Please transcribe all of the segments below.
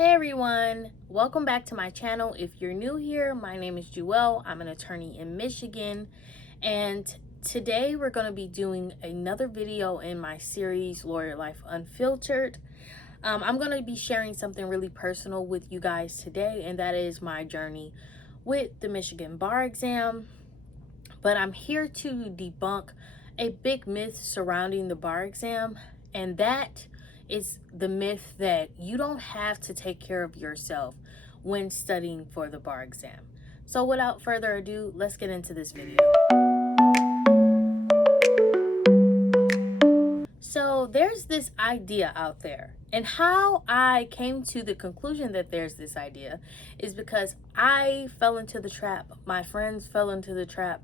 Hey everyone, welcome back to my channel. If you're new here, my name is Jewel. I'm an attorney in Michigan, and today we're going to be doing another video in my series Lawyer Life Unfiltered. I'm going to be sharing something really personal with you guys today, and that is my journey with the Michigan bar exam. But I'm here to debunk a big myth surrounding the bar exam, and that is the myth that you don't have to take care of yourself when studying for the bar exam. So without further ado, let's get into this video. So there's this idea out there, and how I came to the conclusion that there's this idea is because I fell into the trap. My friends fell into the trap.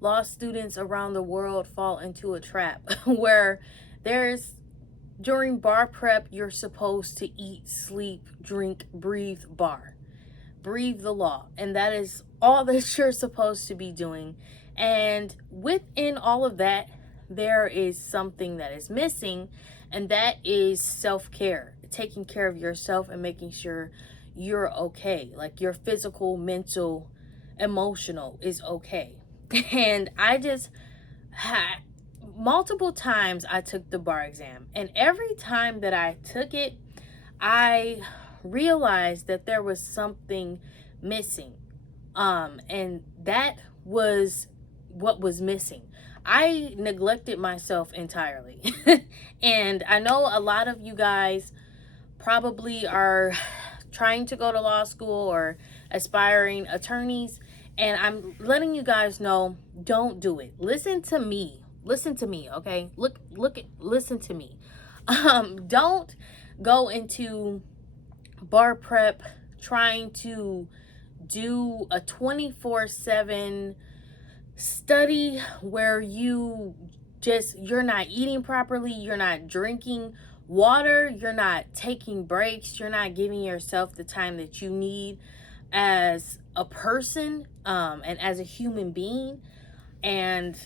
Law students around the world fall into a trap where during bar prep, you're supposed to eat, sleep, drink, breathe bar. Breathe the law. And that is all that you're supposed to be doing. And within all of that, there is something that is missing, and that is self-care. Taking care of yourself and making sure you're okay. Like your physical, mental, emotional is okay. And I just had multiple times I took the bar exam, and every time that I took it, I realized that there was something missing. And that was what was missing. I neglected myself entirely. And I know a lot of you guys probably are trying to go to law school or aspiring attorneys, and I'm letting you guys know, don't do it. Listen to me, okay? Listen to me. Don't go into bar prep trying to do a 24/7 study where you're not eating properly, you're not drinking water, you're not taking breaks, you're not giving yourself the time that you need as a person, and as a human being. And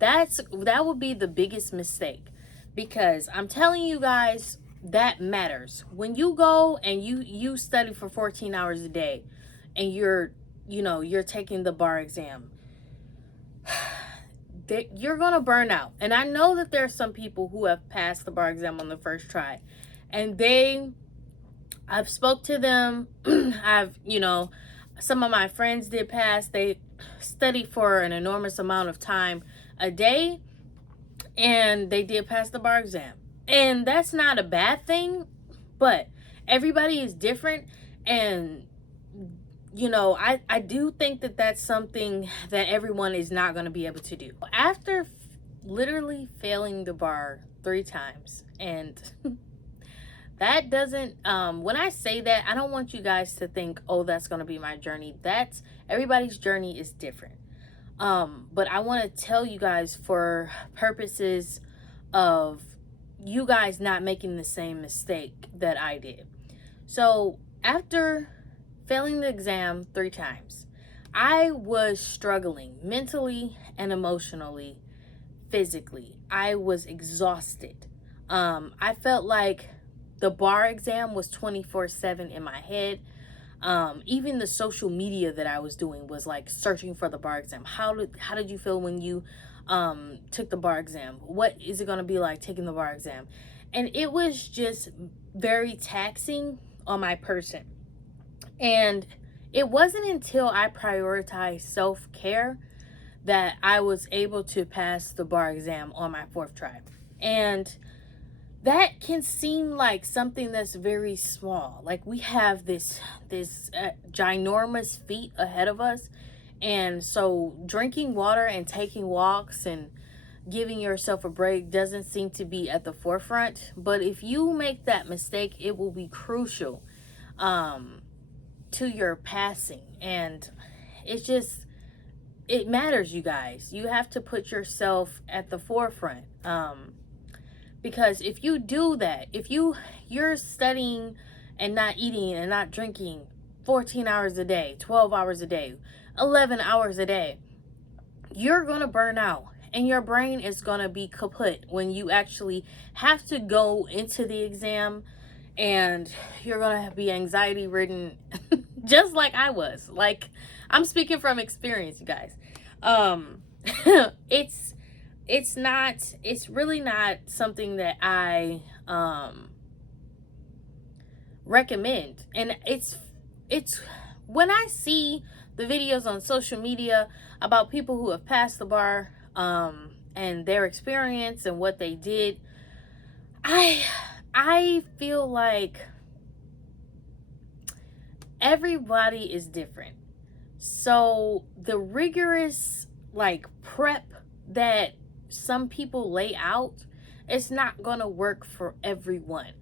that would be the biggest mistake, because I'm telling you guys, that matters. When you go and you study for 14 hours a day, and you're taking the bar exam, you're gonna burn out. And I know that there are some people who have passed the bar exam on the first try, and I've spoke to them. Some of my friends did pass. They studied for an enormous amount of time a day, and they did pass the bar exam. And that's not a bad thing, but everybody is different. And I do think that that's something that everyone is not going to be able to do. After literally failing the bar 3 times, and that doesn't, when I say that, I don't want you guys to think, oh, that's going to be my journey. Everybody's journey is different. But I want to tell you guys, for purposes of you guys not making the same mistake that I did. So after failing the exam 3 times, I was struggling mentally and emotionally, physically. I was exhausted. I felt like the bar exam was 24/7 in my head. Even the social media that I was doing was like searching for the bar exam. How did you feel when you took the bar exam? What is it going to be like taking the bar exam? And it was just very taxing on my person. And it wasn't until I prioritized self-care that I was able to pass the bar exam on my 4th try. And that can seem like something that's very small. Like, we have this ginormous feat ahead of us. And so drinking water and taking walks and giving yourself a break doesn't seem to be at the forefront. But if you make that mistake, it will be crucial to your passing. And it matters, you guys. You have to put yourself at the forefront. Because if you do that, if you're studying and not eating and not drinking 14 hours a day, 12 hours a day, 11 hours a day, you're going to burn out, and your brain is going to be kaput when you actually have to go into the exam and you're gonna be anxiety ridden, just like I was. Like, I'm speaking from experience, you guys. Um, it's it's really not something that I recommend. And it's when I see the videos on social media about people who have passed the bar, and their experience and what they did, I I feel like everybody is different. So the rigorous like prep that some people lay out, it's not going to work for everyone.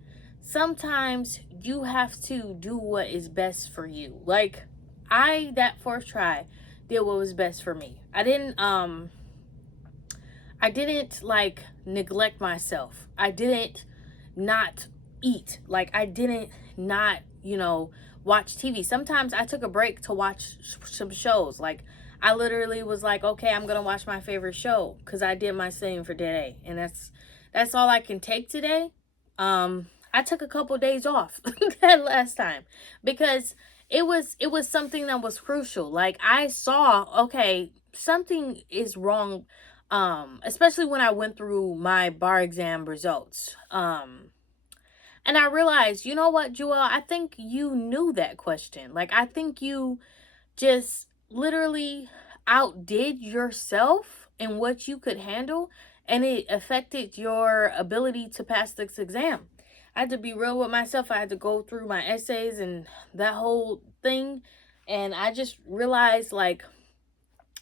Sometimes you have to do what is best for you. Like, that fourth try did what was best for me. I didn't like neglect myself. I didn't not eat. Like, I didn't not, watch TV. Sometimes I took a break to watch some shows. Like, I literally was like, okay, I'm going to watch my favorite show because I did my singing for today. And that's all I can take today. I took a couple days off that last time because it was something that was crucial. Like, I saw, okay, something is wrong, especially when I went through my bar exam results. And I realized, you know what, Joelle, I think you knew that question. Like, I think you just literally outdid yourself in what you could handle, and it affected your ability to pass this exam. I had to be real with myself. I had to go through my essays and that whole thing, and I just realized, like,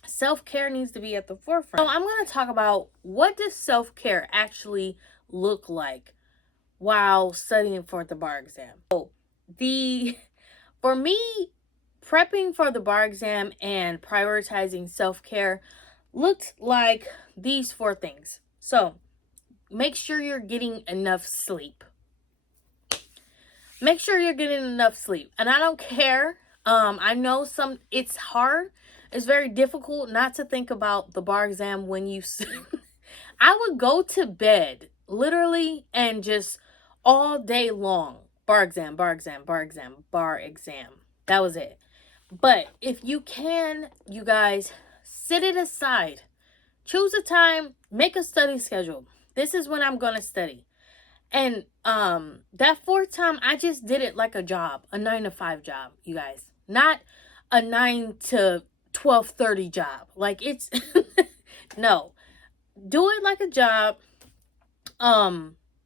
self-care needs to be at the forefront. So I'm going to talk about, what does self-care actually look like while studying for the bar exam. So for me, prepping for the bar exam and prioritizing self-care looked like these 4 things. So make sure you're getting enough sleep. Make sure you're getting enough sleep. And I don't care. I know it's hard. It's very difficult not to think about the bar exam when you I would go to bed literally and just all day long, bar exam, bar exam, bar exam, bar exam. That was it. But if you can, you guys, sit it aside. Choose a time, make a study schedule. This is when I'm going to study. And that 4th time, I just did it like a job, a 9 to 5 job, you guys. Not a 9 to 12:30 job. Like, it's no. Do it like a job.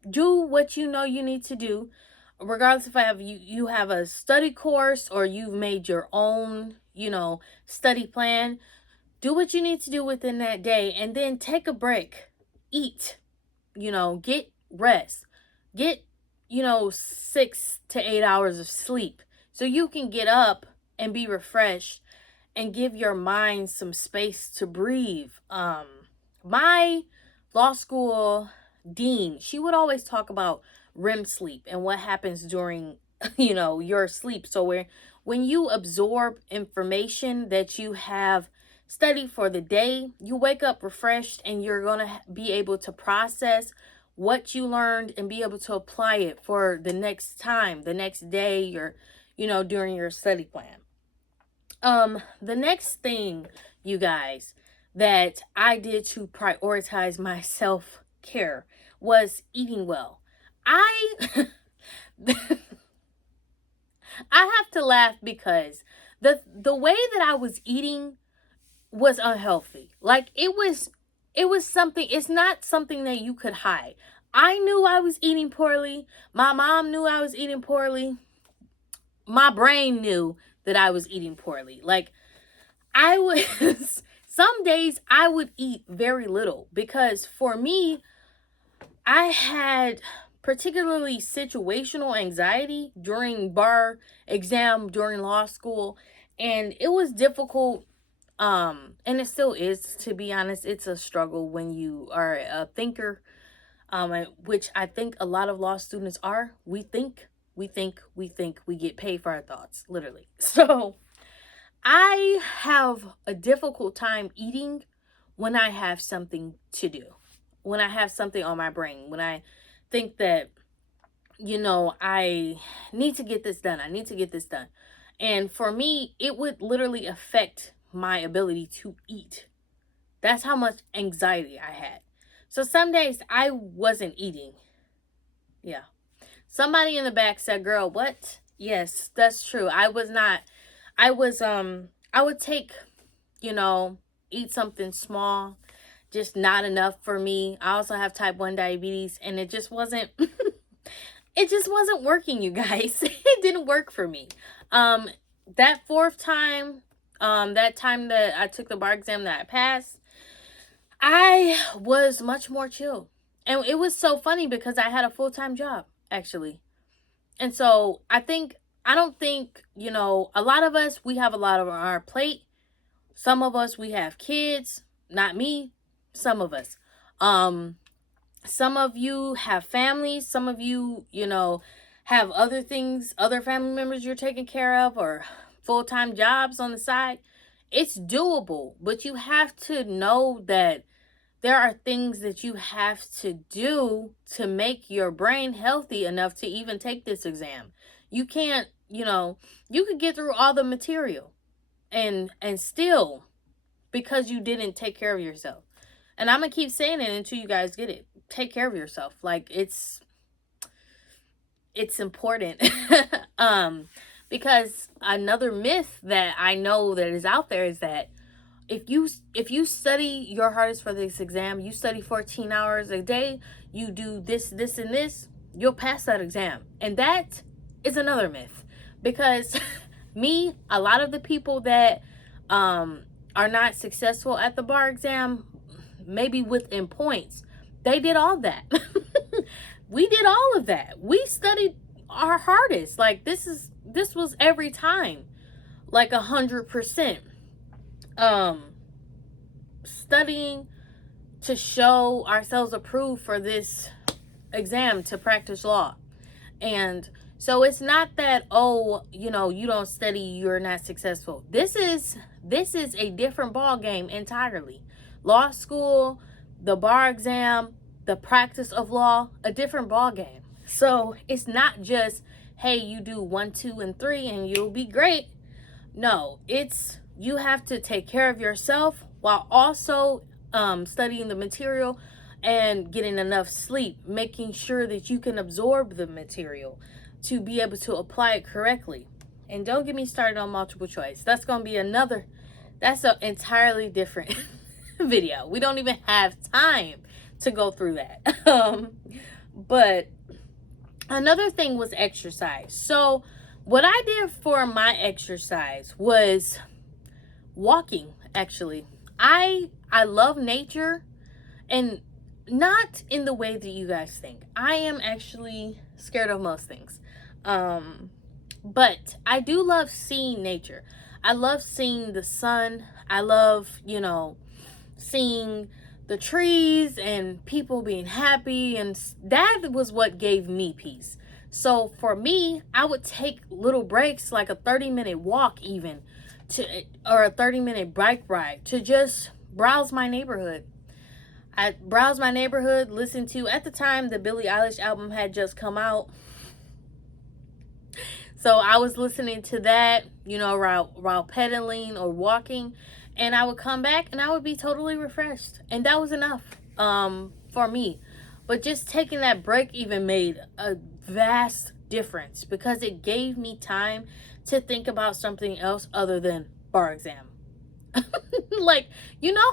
Do what you know you need to do, regardless if you have a study course or you've made your own, study plan. Do what you need to do within that day, and then take a break. Eat, get rest. Get, 6 to 8 hours of sleep so you can get up and be refreshed and give your mind some space to breathe. My law school dean, she would always talk about REM sleep and what happens during, your sleep. So when you absorb information that you have studied for the day, you wake up refreshed, and you're going to be able to process what you learned and be able to apply it for the next time, the next day, or, during your study plan. The next thing, you guys, that I did to prioritize my self-care was eating well. I I have to laugh because the way that I was eating was unhealthy. Like, it was something, it's not something that you could hide. I knew I was eating poorly. My mom knew I was eating poorly. My brain knew that I was eating poorly. Like, I was some days I would eat very little because for me, I had particularly situational anxiety during bar exam, during law school, and it was difficult. And it still is, to be honest. It's a struggle when you are a thinker, which I think a lot of law students are. We think, we get paid for our thoughts, literally. So I have a difficult time eating when I have something to do, when I have something on my brain, when I think that, I need to get this done. I need to get this done. And for me, it would literally affect my ability to eat. That's how much anxiety I had. So some days I wasn't eating. Yeah. Somebody in the back said, "Girl, what?" Yes, that's true. I was not. I would take, you know, eat something small, just not enough for me. I also have type 1 diabetes, and it just wasn't it just wasn't working, you guys. It didn't work for me. That fourth time, that time that I took the bar exam that I passed, I was much more chill. And it was so funny because I had a full-time job, actually. And so I don't think, a lot of us, we have a lot on our plate. Some of us, we have kids. Not me. Some of us. Some of you have families. Some of you, have other things, other family members you're taking care of, or full-time jobs on the side. It's doable, but you have to know that there are things that you have to do to make your brain healthy enough to even take this exam. You can't, you could get through all the material and still, because you didn't take care of yourself. And I'm going to keep saying it until you guys get it. Take care of yourself. Like, it's important. Because another myth that I know that is out there is that if you study your hardest for this exam, you study 14 hours a day, you do this, and this, you'll pass that exam. And that is another myth. Because a lot of the people that are not successful at the bar exam, maybe within points, they did all that. We did all of that. We studied our hardest. Like, this was every time, like 100%. Studying to show ourselves approved for this exam to practice law. And so it's not that, you don't study, you're not successful. This is a different ball game entirely. Law school, the bar exam, the practice of law, a different ball game. So it's not just, hey, you do 1, 2, and 3 and you'll be great. No, you have to take care of yourself while also studying the material and getting enough sleep, making sure that you can absorb the material to be able to apply it correctly. And don't get me started on multiple choice. That's going to be that's an entirely different video. We don't even have time to go through that. But another thing was exercise. So what I did for my exercise was walking, actually. I love nature, and not in the way that you guys think. I am actually scared of most things. But I do love seeing nature. I love seeing the sun. I love, seeing the trees and people being happy, and that was what gave me peace. So for me, I would take little breaks, like a 30-minute walk even, or a 30-minute bike ride, to just browse my neighborhood. I browse my neighborhood, listen to, at the time, the Billie Eilish album had just come out. So I was listening to that, while pedaling or walking, and I would come back and I would be totally refreshed. And that was enough for me. But just taking that break even made a vast difference, because it gave me time to think about something else other than bar exam. Like,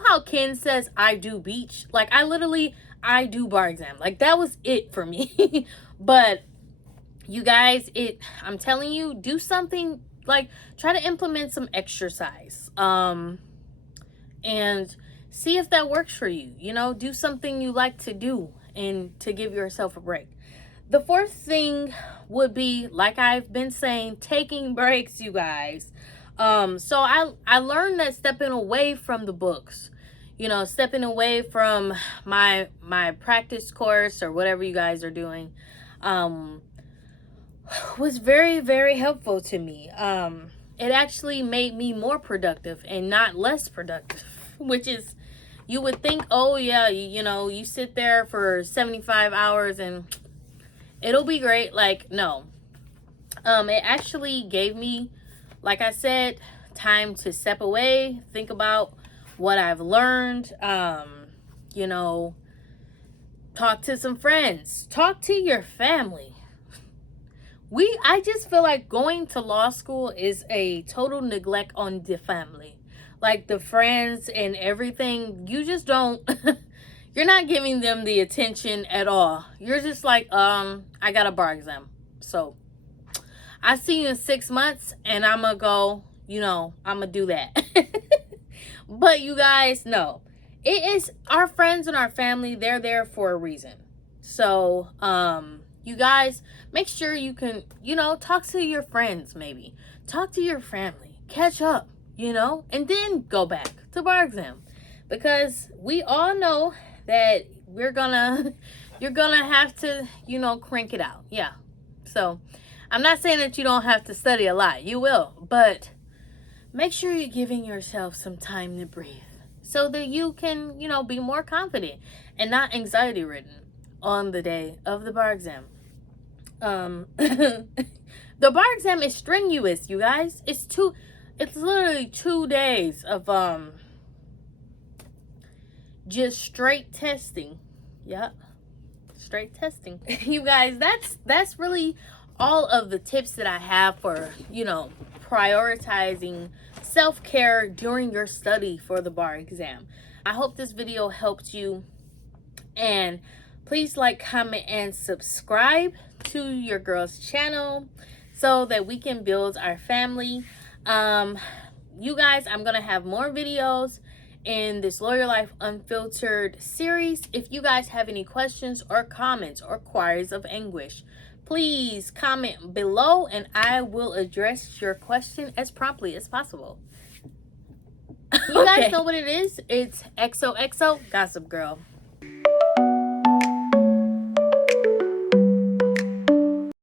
how Ken says, I do beach? Like, I do bar exam. Like, that was it for me. But you guys, I'm telling you, do something, like, try to implement some exercise. And see if that works for you. Do something you like to do and to give yourself a break. The fourth thing would be, like I've been saying, taking breaks, you guys. So I learned that stepping away from the books, stepping away from my practice course or whatever you guys are doing, was very, very helpful to me. It actually made me more productive and not less productive, which is, you would think, oh yeah, you sit there for 75 hours and It'll be great. Like, no. It actually gave me, like I said, time to step away, think about what I've learned, you know, talk to some friends, talk to your family. I just feel like going to law school is a total neglect on the family. Like the friends and everything, you just don't you're not giving them the attention at all. You're just like, I got a bar exam. So I see you in 6 months and I'm gonna go, I'm gonna do that. But you guys know, it is our friends and our family, they're there for a reason. So, you guys make sure you can, talk to your friends, maybe talk to your family, catch up, and then go back to bar exam, because we all know that you're gonna have to, crank it out. Yeah. So I'm not saying that you don't have to study a lot. You will, but make sure you're giving yourself some time to breathe so that you can, be more confident and not anxiety ridden on the day of the bar exam. The bar exam is strenuous, you guys. It's literally 2 days of just straight testing. Yep. Straight testing. You guys, that's really all of the tips that I have for, prioritizing self-care during your study for the bar exam. I hope this video helped you, and please like, comment, and subscribe to your girl's channel so that we can build our family. You guys, I'm gonna have more videos in this Lawyer Life Unfiltered series. If you guys have any questions or comments or cries of anguish, please comment below and I will address your question as promptly as possible. You guys know what it is. It's XOXO Gossip Girl.